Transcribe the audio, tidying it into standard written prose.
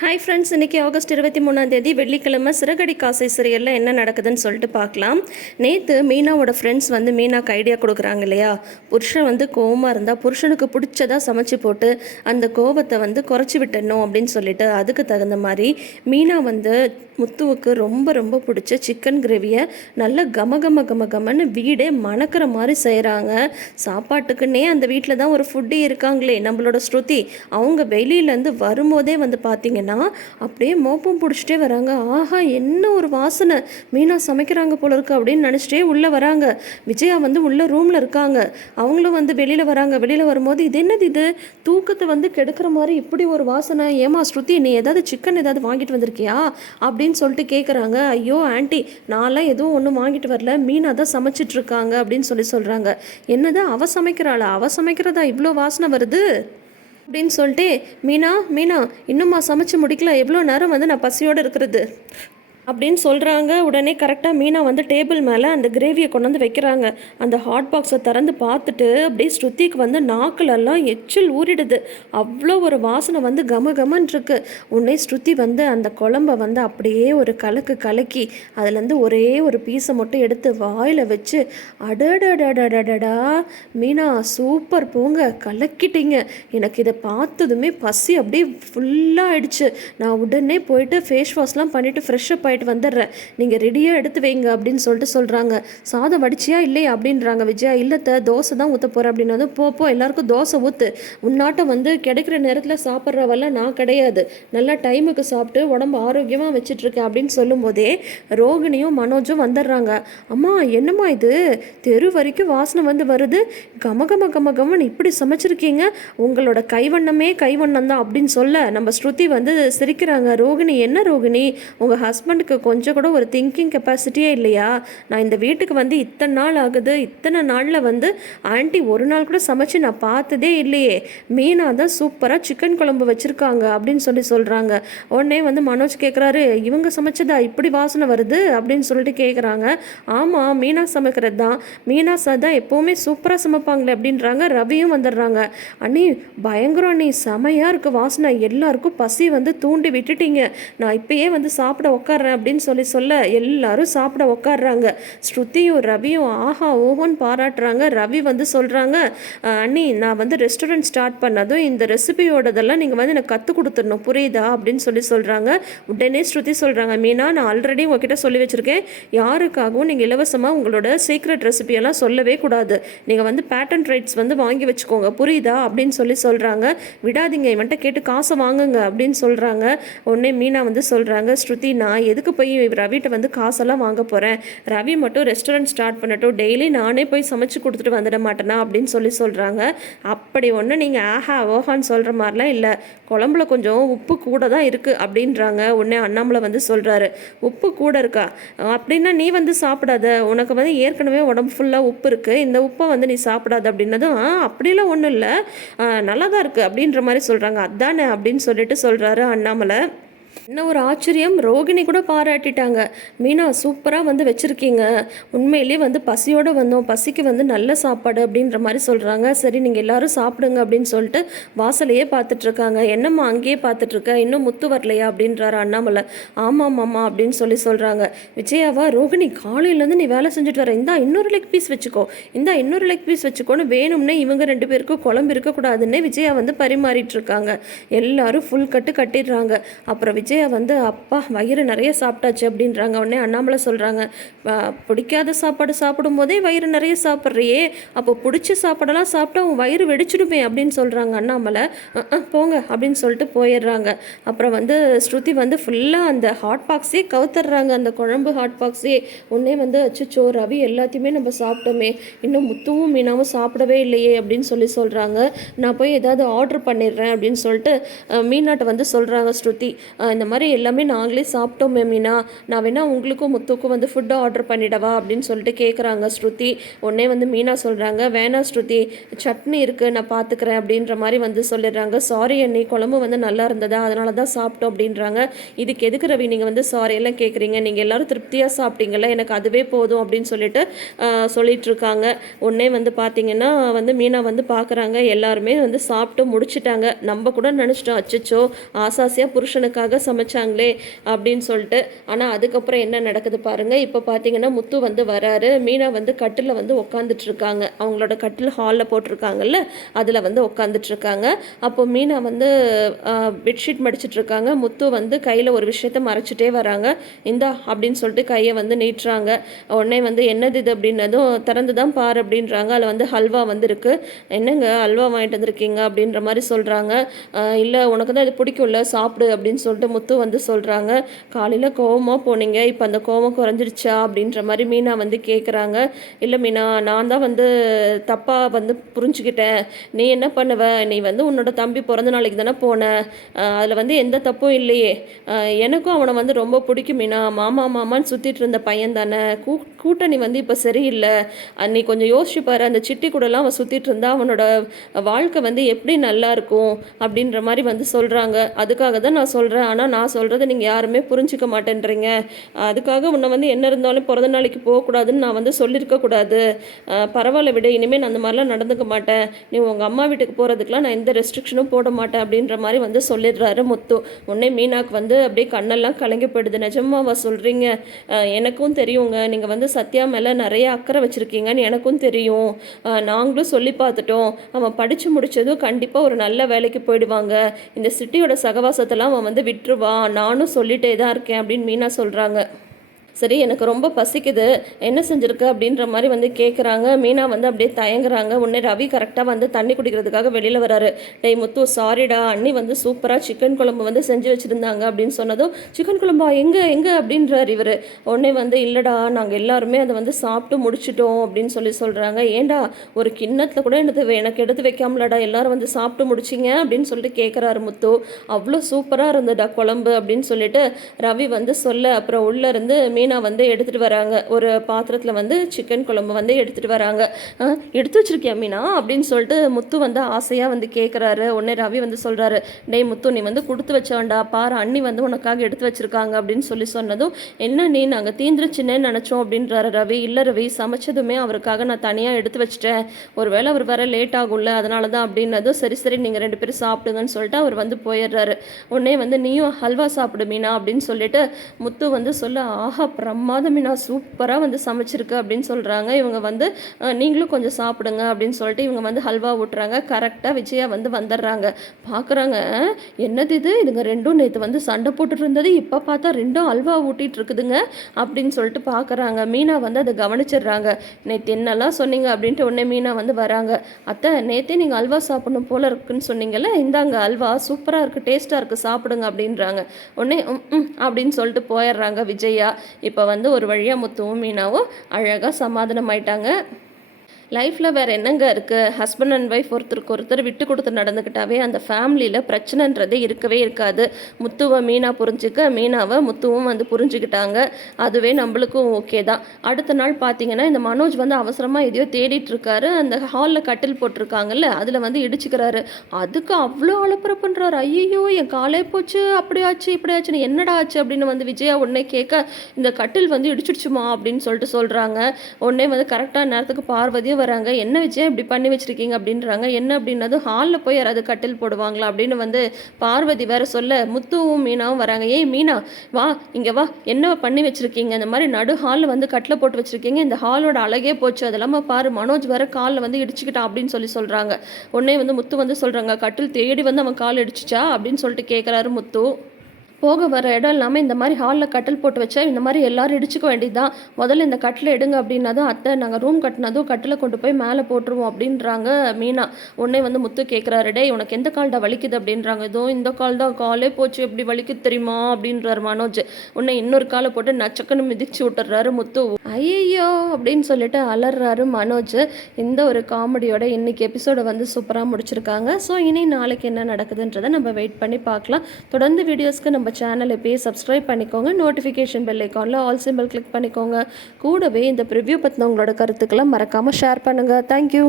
Hi friends, இன்றைக்கி August 23 வெள்ளிக்கிழமை சிறகடி காசை சீரியலில் என்ன நடக்குதுன்னு சொல்லிட்டு பார்க்கலாம். நேற்று மீனாவோட ஃப்ரெண்ட்ஸ் வந்து மீனாக்கு ஐடியா கொடுக்குறாங்க இல்லையா, புருஷன் வந்து கோவமாக இருந்தால் புருஷனுக்கு பிடிச்சதாக சமைச்சு போட்டு அந்த கோவத்தை வந்து குறைச்சி விட்டணும் அப்படின்னு சொல்லிட்டு அதுக்கு தகுந்த மாதிரி மீனா வந்து முத்துவுக்கு ரொம்ப ரொம்ப பிடிச்ச சிக்கன் கிரேவியை நல்ல கமன்னு வீடே மணக்கிற மாதிரி செய்கிறாங்க. சாப்பாட்டுக்குன்னே அந்த வீட்டில் தான் ஒரு ஃபுட்டு இருக்காங்களே நம்மளோட ஸ்ருதி, அவங்க வெளியிலேருந்து வரும்போதே வந்து பார்த்திங்கன்னா அப்படியே மோப்பம் பிடிச்சிட்டே வராங்க. ஆஹா, என்ன ஒரு வாசனை, மீனா சமைக்கிறாங்க போல இருக்கு அப்படின்னு நினச்சிட்டே உள்ளே வராங்க. விஜயா வந்து உள்ள ரூமில் இருக்காங்க, அவங்களும் வந்து வெளியில் வராங்க. வெளியில் வரும்போது இது என்னது, இது தூக்கத்தை வந்து கெடுக்கிற மாதிரி இப்படி ஒரு வாசனை, ஏமா ஸ்ருதி நீ ஏதாவது சிக்கன் ஏதாவது வாங்கிட்டு வந்திருக்கியா அப்படின்னு சொல்லிட்டு கேட்குறாங்க. ஐயோ ஆண்டி, நான்லாம் எதுவும் ஒன்றும் வாங்கிட்டு வரல, மீனா தான் சமைச்சிட்டு இருக்காங்க அப்படின்னு சொல்கிறாங்க. என்னது, அவ சமைக்கிறாளா, அவ சமைக்கிறதா இவ்வளோ வாசனை வருது அப்படின்னு சொல்லிட்டு, மீனா மீனா இன்னும்மா சமைச்சு முடிக்கல, எவ்வளோ நேரம் வந்து நான் பசியோடு இருக்கிறது அப்படின்னு சொல்கிறாங்க. உடனே கரெக்டாக மீனா வந்து டேபிள் மேலே அந்த கிரேவியை கொண்டு வந்து வைக்கிறாங்க. அந்த ஹாட் பாக்ஸை திறந்து பார்த்துட்டு அப்படியே ஸ்ருதிக்கு வந்து நாக்கிலெல்லாம் எச்சில் ஊறிடுது. அவ்வளோ ஒரு வாசனை வந்து கமன்னு இருக்கு. உடனே ஸ்ருதி வந்து அந்த குழம்பை வந்து அப்படியே ஒரு கலக்கி அதுலேருந்து ஒரே ஒரு பீஸை மட்டும் எடுத்து வாயில் வச்சு, அடடடடடடா மீனா சூப்பர், போங்க கலக்கிட்டீங்க, எனக்கு இதை பார்த்ததுமே பசி அப்படியே ஃபுல்லாக ஆயிடுச்சு, நான் உடனே போயிட்டு ஃபேஸ் வாஷ்லாம் பண்ணிவிட்டு ஃப்ரெஷ்ஷப் ஆகிட்டு வந்துடுறேன், நீங்கள் ரெடியாக எடுத்து வைங்க அப்படின்னு சொல்லிட்டு சொல்கிறாங்க. சாதம் வடிச்சியா இல்லையா அப்படின்றாங்க விஜயா. இல்லத்த, தோசை தான் ஊற்ற போகிறேன் அப்படின்னா, போ எல்லாருக்கும் தோசை ஊற்று, உன்னாட்டம் வந்து கிடைக்கிற நேரத்தில் சாப்பிட்றவெல்லாம் நான் கிடையாது, நல்லா டைமுக்கு சாப்பிட்டு உடம்பு ஆரோக்கியமாக வச்சிட்ருக்கேன் அப்படின்னு சொல்லும் போதே ரோகிணியும் மனோஜும் வந்துடுறாங்க. அம்மா என்னம்மா இது, தெரு வரைக்கும் வாசனை வந்து வருது, கமகமன்னு இப்படி சமைச்சிருக்கீங்க, உங்களோட கைவண்ணம் தான் அப்படின்னு சொல்ல நம்ம ஸ்ருதி வந்து சிரிக்கிறாங்க. ரோகிணி, என்ன ரோகிணி, உங்கள் ஹஸ்பண்டுக்கு கொஞ்சம் கூட ஒரு திங்கிங் கெப்பாசிட்டியே இல்லையா, நான் இந்த வீட்டுக்கு வந்து இத்தனை நாள் ஆகுது, இத்தனை நாளில் வந்து ஆண்டி ஒரு நாள் கூட சமைச்சு நான் பார்த்ததே இல்லையே, மீனா தான் சூப்பராக சிக்கன் குழம்பு வச்சுருக்காங்க அப்படின்னு சொல்கிறாங்க. உடனே வந்து மனோஜ் கேட்குறாரு, இவங்க சமைச்சதா இப்படி வாசனை வருது அப்படின்னு சொல்லிட்டு கேட்குறாங்க. ஆமாம், மீனா சமைக்கிறது தான், மீனா தான் எப்போவுமே சூப்பராக சமைப்பாங்களே அப்படின்றாங்க. ரவியும் வந்துடுறாங்க. அண்ணி பயங்கரம், அண்ணி செமையாக இருக்குது வாசனை, எல்லாருக்கும் பசி வந்து தூண்டி விட்டுட்டீங்க, நான் இப்பயே வந்து சாப்பிட உட்காடுறேன் அப்படின்னு சொல்ல எல்லாரும் சாப்பிட உட்காடுறாங்க. ஸ்ருதியும் ரவியும் ஆஹா ஓஹோன்னு பாராட்டுறாங்க. ரவி வந்து சொல்கிறாங்க, அண்ணி நான் வந்து ரெஸ்டாரண்ட் ஸ்டார்ட் பண்ணதும் இந்த ரெசிபியோடதெல்லாம் நீங்கள் வந்து எனக்கு கற்றுக் கொடுத்துடணும், புரியுதா அப்படின்னு சொல்கிறாங்க. உடனே ஸ்ருதி சொல்கிறாங்க, மீனா நான் ஆல்ரெடி உங்ககிட்ட சொல்லி வச்சுருக்கேன், யாருக்காகவும் நீங்கள் இலவசமாக உங்களோட சீக்ரெட் ரெசிபியெல்லாம் சொல்லவே கூடாது, நீங்கள் வந்து பேட்டன்ட் ரைட்ஸ் வந்து வாங்கி வச்சுக்கோங்க, புரியுதா அப்படின்னு சொல்கிறாங்க. விடாதீங்க, இவன்ட்ட கேட்டு காசை வாங்குங்க அப்படின்னு சொல்கிறாங்க. உடனே மீனா வந்து சொல்கிறாங்க, ஸ்ருதி நான் எதுக்கு போய் ரவிட்ட வந்து காசெல்லாம் வாங்க போகிறேன், ரவி மட்டும் ரெஸ்டாரண்ட் ஸ்டார்ட் பண்ணட்டும், டெய்லி நானே போய் சமைச்சு கொடுத்துட்டு வந்துட மாட்டேனா அப்படின்னு சொல்கிறாங்க. அப்படி ஒன்று நீங்கள் ஆஹா ஓஹான்னு சொல்கிற மாதிரிலாம் இல்லை, குழம்புல கொஞ்சம் உப்பு கூட தான் இருக்குது அப்படின்றாங்க. உடனே அண்ணாமலை வந்து சொல்கிறாரு, உப்பு கூட இருக்கா அப்படின்னா நீ வந்து சாப்பிடாத, உனக்கு வந்து ஏற்கனவே உடம்பு ஃபுல்லாக உப்பு இருக்குது, இந்த உப்பை வந்து நீ சாப்பிடாத அப்படின்னதும் அப்படிலாம் ஒன்றும் இல்லை, நல்லா தான் இருக்குது அப்படின்ற மாதிரி சொல்கிறாங்க. அதானே அப்படின்னு சொல்கிறாரு அண்ணாமலை. என்ன ஒரு ஆச்சரியம், ரோகிணி கூட பாராட்டிட்டாங்க, மீனா சூப்பராக வந்து வச்சுருக்கீங்க, உண்மையிலேயே வந்து பசியோடு வந்தோம், பசிக்கு வந்து நல்ல சாப்பாடு அப்படின்ற மாதிரி சொல்கிறாங்க. சரி நீங்கள் எல்லோரும் சாப்பிடுங்க அப்படின்னு சொல்லிட்டு வாசலையே பார்த்துட்ருக்காங்க. என்னம்மா அங்கேயே பார்த்துட்ருக்க, இன்னும் முத்து வரலையா அப்படின்றாரு அண்ணாமலை. ஆமாம் அப்படின்னு சொல்கிறாங்க. விஜயாவா, ரோகிணி காலையிலேருந்து நீ வேலை செஞ்சுட்டு வர, இந்தா இன்னொரு லெக் பீஸ் வச்சுக்கோ, இந்தா இன்னொரு லெக் பீஸ் வச்சுக்கோன்னு வேணும்னே இவங்க 2 பேருக்கும் குழம்பு இருக்கக்கூடாதுன்னே விஜயா வந்து பரிமாறிட்டுருக்காங்க. எல்லாரும் ஃபுல் கட்டிடுறாங்க. அப்புறம் விஜயா வந்து அப்பா வயிறு நிறைய சாப்பிட்டாச்சு அப்படின்றாங்க. உடனே அண்ணாமலை சொல்கிறாங்க, பிடிக்காத சாப்பாடு சாப்பிடும் போதே வயிறு நிறைய சாப்பிட்றியே, அப்போ பிடிச்ச சாப்பாடெல்லாம் சாப்பிட்டா உன் வயிறு வெடிச்சிடுமே அப்படின்னு சொல்கிறாங்க அண்ணாமலை. போங்க அப்படின்னு சொல்லிட்டு போயிடுறாங்க. அப்புறம் வந்து ஸ்ருதி வந்து ஃபுல்லாக அந்த ஹாட் பாக்ஸே கவுத்துடுறாங்க, அந்த குழம்பு ஹாட் பாக்ஸே. உடனே வந்து அச்சோ ரவி எல்லாத்தையுமே நம்ம சாப்பிட்டோமே, இன்னும் முத்துவும் மீனாவும் சாப்பிடவே இல்லையே அப்படின்னு சொல்கிறாங்க. நான் போய் ஏதாவது ஆர்டர் பண்ணிடுறேன் அப்படின்னு சொல்லிட்டு மீனாட்டை வந்து சொல்கிறாங்க ஸ்ருதி, இந்த மாதிரி எல்லாமே நாங்களே சாப்பிட்டோமே மீனா, நான் வேணா உங்களுக்கும் முத்துக்கும் வந்து ஃபுட்டு ஆர்டர் பண்ணிடவா அப்படின்னு சொல்லிட்டு கேட்குறாங்க ஸ்ருதி. உடனே வந்து மீனா சொல்கிறாங்க, வேணாம் ஸ்ருதி, சட்னி இருக்குது நான் பார்த்துக்கிறேன் அப்படின்ற மாதிரி வந்து சொல்லிடுறாங்க. சாரி அண்ணி, குழம்பு வந்து நல்லா இருந்ததா அதனால தான் சாப்பிட்டோம் அப்படின்றாங்க. இதுக்கு எதுக்கு ரவி நீங்கள் வந்து சாரி எல்லாம் கேட்குறீங்க, நீங்கள் எல்லோரும் திருப்தியாக சாப்பிட்டீங்கல்ல, எனக்கு அதுவே போதும் அப்படின்னு சொல்லிட்டு சொல்லிட்டு இருக்காங்க. உடனே வந்து பார்த்தீங்கன்னா வந்து மீனா வந்து பார்க்குறாங்க, எல்லாருமே வந்து சாப்பிட்டு முடிச்சிட்டாங்க. நம்ம கூட நினச்சிட்டோம் அச்சச்சோ ஆசாசியாக புருஷனுக்காக சமைச்சாங்களே அப்படின்னு சொல்லிட்டு. ஆனால் அதுக்கப்புறம் என்ன நடக்குது பாருங்கள். இப்போ பார்த்தீங்கன்னா முத்து வந்து வராரு. மீனா வந்து கட்டில் வந்து உட்காந்துட்டு இருக்காங்க. அவங்களோட கட்டில் ஹாலில் போட்டிருக்காங்கல்ல, அதில் வந்து உட்காந்துட்டு இருக்காங்க. அப்போ மீனா வந்து பெட்ஷீட் மடிச்சிட்டு இருக்காங்க. முத்து வந்து கையில் ஒரு விஷயத்த மறைச்சிட்டே வராங்க. இந்தா அப்படின்னு சொல்லிட்டு கையை வந்து நீட்டுறாங்க. உடனே வந்து என்னது இது அப்படின்னதும் திறந்து தான் பாரு அப்படின்றாங்க. அதில் வந்து ஹல்வா வந்து இருக்குது. என்னங்க ஹல்வா வாங்கிட்டு வந்திருக்கீங்க அப்படின்ற மாதிரி சொல்கிறாங்க. இல்லை உனக்கு தான் இது பிடிக்கும்ல சாப்பிடு அப்படின்னு சொல்லிட்டு முத்து வந்து சொல்கிறாங்க. காலையில் கோவமாக போனீங்க, இப்போ அந்த கோவம் குறைஞ்சிருச்சா அப்படின்ற மாதிரி மீனா வந்து கேட்குறாங்க. இல்லை மீனா, நான் தான் வந்து தப்பாக வந்து புரிஞ்சுக்கிட்டேன். நீ என்ன பண்ணுவ, நீ வந்து உன்னோட தம்பி பிறந்த நாளைக்கு தானே போன, அதில் வந்து எந்த தப்பும் இல்லையே. எனக்கும் அவனை வந்து ரொம்ப பிடிக்கும் மீனா, மாமா மாமான்னு சுற்றிட்டு இருந்த பையன் தானே. கூட்டணி வந்து இப்போ சரியில்லை. நீ கொஞ்சம் யோசிச்சுப்பாரு, அந்த சிட்டி கூடலாம் அவன் சுற்றிட்டு இருந்தா அவனோட வாழ்க்கை வந்து எப்படி நல்லா இருக்கும் அப்படின்ற மாதிரி வந்து சொல்கிறாங்க. அதுக்காக தான் நான் சொல்கிறேன், ஆனால் நான் சொல்கிறத நீங்கள் யாருமே புரிஞ்சிக்க மாட்டேன்றீங்க. அதுக்காக உன்னை வந்து என்ன இருந்தாலும் பிறந்த நாளைக்கு போகக்கூடாதுன்னு நான் வந்து சொல்லியிருக்கக்கூடாது. பரவாயில்ல விட, இனிமேல் நான் அந்த மாதிரிலாம் நடந்துக்க மாட்டேன். நீ உங்கள் அம்மா வீட்டுக்கு போகிறதுக்கெலாம் நான் எந்த ரெஸ்ட்ரிக்ஷனும் போட மாட்டேன் அப்படின்ற மாதிரி வந்து சொல்லிடுறாரு முத்து. உடனே மீனாக்கு வந்து அப்படியே கண்ணெல்லாம் கலங்கி போயிடுது. நிஜமாவா சொல்கிறீங்க? எனக்கும் தெரியுங்க, நீங்கள் வந்து சத்யா மேலே நிறைய அக்கறை வச்சுருக்கீங்கன்னு எனக்கும் தெரியும். நாங்களும் சொல்லி பார்த்துட்டோம். அவன் படித்து முடித்ததும் கண்டிப்பாக ஒரு நல்ல வேலைக்கு போயிடுவாங்க. இந்த சிட்டியோட சகவாசத்தெல்லாம் அவன் வந்து விட்டுருவான். நானும் சொல்லிட்டே தான் இருக்கேன் அப்படின்னு மீனா சொல்கிறாங்க. சரி, எனக்கு ரொம்ப பசிக்குது, என்ன செஞ்சுருக்க அப்படின்ற மாதிரி வந்து கேட்குறாங்க. மீனா வந்து அப்படியே தயங்குறாங்க. உடனே ரவி கரெக்டாக வந்து தண்ணி குடிக்கிறதுக்காக வெளியில் வராரு. டேய் முத்து, சாரிடா, அண்ணி வந்து சூப்பராக சிக்கன் குழம்பு வந்து செஞ்சு வச்சுருந்தாங்க அப்படின்னு சொன்னதும், சிக்கன் குழம்பா எங்கே எங்கே அப்படின்றார் இவர். உடனே வந்து இல்லைடா, நாங்கள் எல்லாருமே அதை வந்து சாப்பிட்டு முடிச்சிட்டோம் அப்படின்னு சொல்கிறாங்க. ஏண்டா ஒரு கிண்ணத்தில் கூட எனக்கு எடுத்து வைக்காமலடா எல்லாரும் வந்து சாப்பிட்டு முடிச்சிங்க அப்படின்னு சொல்லிட்டு கேட்குறாரு முத்து. அவ்வளோ சூப்பராக இருந்ததா குழம்பு அப்படின்னு சொல்லிட்டு ரவி வந்து சொல்ல, அப்புறம் உள்ளேருந்து மீனா வந்து எடுத்துகிட்டு வராங்க. ஒரு பாத்திரத்தில் வந்து சிக்கன் குழம்பு வந்து எடுத்துகிட்டு வராங்க. எடுத்து வச்சிருக்கியா மீனா அப்படின்னு சொல்லிட்டு முத்து வந்து ஆசையாக வந்து கேட்குறாரு. உடனே ரவி வந்து சொல்கிறாரு, டேய் முத்து, நீ வந்து கொடுத்து வச்சவன்டா, பாரு அண்ணி வந்து உனக்காக எடுத்து வச்சிருக்காங்க அப்படின்னு சொன்னதும், என்ன நீ நாங்கள் தீந்துருச்சுன்னே நினச்சோம் அப்படின்றாரு ரவி. இல்லை ரவி, சமைச்சதுமே அவருக்காக நான் தனியாக எடுத்து வச்சிட்டேன், ஒருவேளை அவர் வர லேட் ஆகும்ல அதனால தான் அப்படின்னதும், சரி சரி நீங்கள் 2 பேரும் சாப்பிடுங்கன்னு சொல்லிட்டு அவர் வந்து போயிடுறாரு. உடனே வந்து நீயும் ஹல்வா சாப்பிடு மீனா அப்படின்னு சொல்லிட்டு முத்து வந்து சொல்ல, ஆஹா பிரமாதம் மீனா, சூப்பராக வந்து சமைச்சிருக்கு அப்படின்னு சொல்கிறாங்க. இவங்க வந்து நீங்களும் கொஞ்சம் சாப்பிடுங்க அப்படின்னு சொல்லிட்டு இவங்க வந்து ஹல்வா ஊட்டுறாங்க. கரெக்டாக விஜயா வந்து வந்துடுறாங்க. பார்க்குறாங்க, என்னது இதுங்க ரெண்டும் நேற்று வந்து சண்டை போட்டுட்டு இருந்தது, இப்போ பார்த்தா ரெண்டும் ஹல்வா ஊட்டிகிட்டு இருக்குதுங்க அப்படின்னு சொல்லிட்டு பார்க்குறாங்க. மீனா வந்து அதை கவனிச்சிடுறாங்க. நேற்று என்னெல்லாம் சொன்னீங்க அப்படின்ட்டு உடனே மீனா வந்து வராங்க. அத்தை, நேற்றே நீங்கள் அல்வா சாப்பிடணும் போல இருக்குன்னு சொன்னீங்கல்ல, இந்தாங்க அல்வா சூப்பராக இருக்குது, டேஸ்ட்டாக இருக்குது, சாப்பிடுங்க அப்படின்றாங்க. உடனே அப்படின்னு சொல்லிட்டு போயிடுறாங்க விஜயா. இப்போ வந்து ஒரு வழியாக முத்துவும் மீனாவும் அழகாக சமாதானம் ஆயிட்டாங்க. லைஃப்பில் வேறு என்னங்க இருக்குது, ஹஸ்பண்ட் அண்ட் ஒய்ஃப் ஒருத்தருக்கு ஒருத்தர் விட்டு கொடுத்து நடந்துக்கிட்டாவே அந்த ஃபேமிலியில் பிரச்சனைன்றது இருக்கவே இருக்காது. முத்துவை மீனா புரிஞ்சுக்க, மீனாவை முத்துவும் வந்து புரிஞ்சுக்கிட்டாங்க. அதுவே நம்மளுக்கும் ஓகே தான். அடுத்த நாள் பார்த்தீங்கன்னா இந்த மனோஜ் வந்து அவசரமாக எதையோ தேடிட்டு இருக்காரு. அந்த ஹாலில் கட்டில் போட்டிருக்காங்கல்ல, அதில் வந்து இடிச்சுக்கிறாரு. அதுக்கு அவ்வளோ அலப்புற பண்ணுறாரு. ஐயோ என் காலே போச்சு, அப்படியாச்சு இப்படியாச்சுன்னு, என்னடா ஆச்சு அப்படின்னு வந்து விஜயா உடனே கேட்க, இந்த கட்டில் வந்து இடிச்சிடுச்சுமா அப்படின்னு சொல்லிட்டு சொல்கிறாங்க. உடனே வந்து கரெக்டாக நேரத்துக்கு பார்வதியும் வராங்க. என்ன விஜயம் இப்படி பண்ணி வச்சிருக்கீங்க அப்படின்றாங்க. என்ன அப்படின்னது, ஹாலில் போய் யாராவது கட்டில் போடுவாங்களா அப்படின்னு வந்து பார்வதி வேற சொல்ல, முத்துவும் மீனாவும் வராங்க. ஏய் மீனா, வா இங்கே வா, என்ன பண்ணி வச்சிருக்கீங்க, இந்த மாதிரி நடு ஹாலில் வந்து கட்டில் போட்டு வச்சிருக்கீங்க, இந்த ஹாலோட அழகே போச்சு, அதெல்லாம பாரு மனோஜ் வேற காலில் வந்து இடிச்சுக்கிட்டான் அப்படின்னு சொல்கிறாங்க. உடனே வந்து முத்து வந்து சொல்கிறாங்க, கட்டில் தேடி வந்து அவன் கால் இடிச்சிச்சா அப்படின்னு சொல்லிட்டு கேட்குறாரு முத்து. போக வர இடம் இல்லாமல் இந்த மாதிரி ஹாலில் கட்டில் போட்டு வச்சா இந்த மாதிரி எல்லாரும் இடிச்சுக்க வேண்டியதுதான், முதல்ல இந்த கட்டில் எடுங்க அப்படின்னதும், அத்தை நாங்கள் ரூம் கட்டினதும் கட்டில் கொண்டு போய் மேலே போட்டுருவோம் அப்படின்றாங்க மீனா. உடனே வந்து முத்து கேட்குறாரு, டே உனக்கு எந்த கால்டா வலிக்குது அப்படின்றாங்க. ஏதோ இந்த கால் தான், காலே போச்சு, எப்படி வலிக்குது தெரியுமா அப்படின்றாரு மனோஜ். உடனே இன்னொரு காலை போட்டு நச்சக்கன்னு மிதிச்சு விட்டுறாரு முத்து. ஐயோ அப்படின்னு சொல்லிட்டு அலறாரு மனோஜ். இந்த ஒரு காமெடியோட இன்னைக்கு எபிசோடை வந்து சூப்பராக முடிச்சிருக்காங்க. ஸோ இனி நாளைக்கு என்ன நடக்குதுன்றதை நம்ம வெயிட் பண்ணி பார்க்கலாம். தொடர்ந்து வீடியோஸ்க்கு நம்ம நம்ம சேனல் இப்போயே சப்ஸ்கிரைப் பண்ணிக்கோங்க. நோட்டிஃபிகேஷன் பெல் ஐக்கானில் ஆல் சிம்பிள் கிளிக் பண்ணிக்கோங்க. கூடவே இந்த ப்ரிவ்யூ பற்றின உங்களோட கருத்துக்களை மறக்காமல் ஷேர் பண்ணுங்கள். தேங்க்யூ.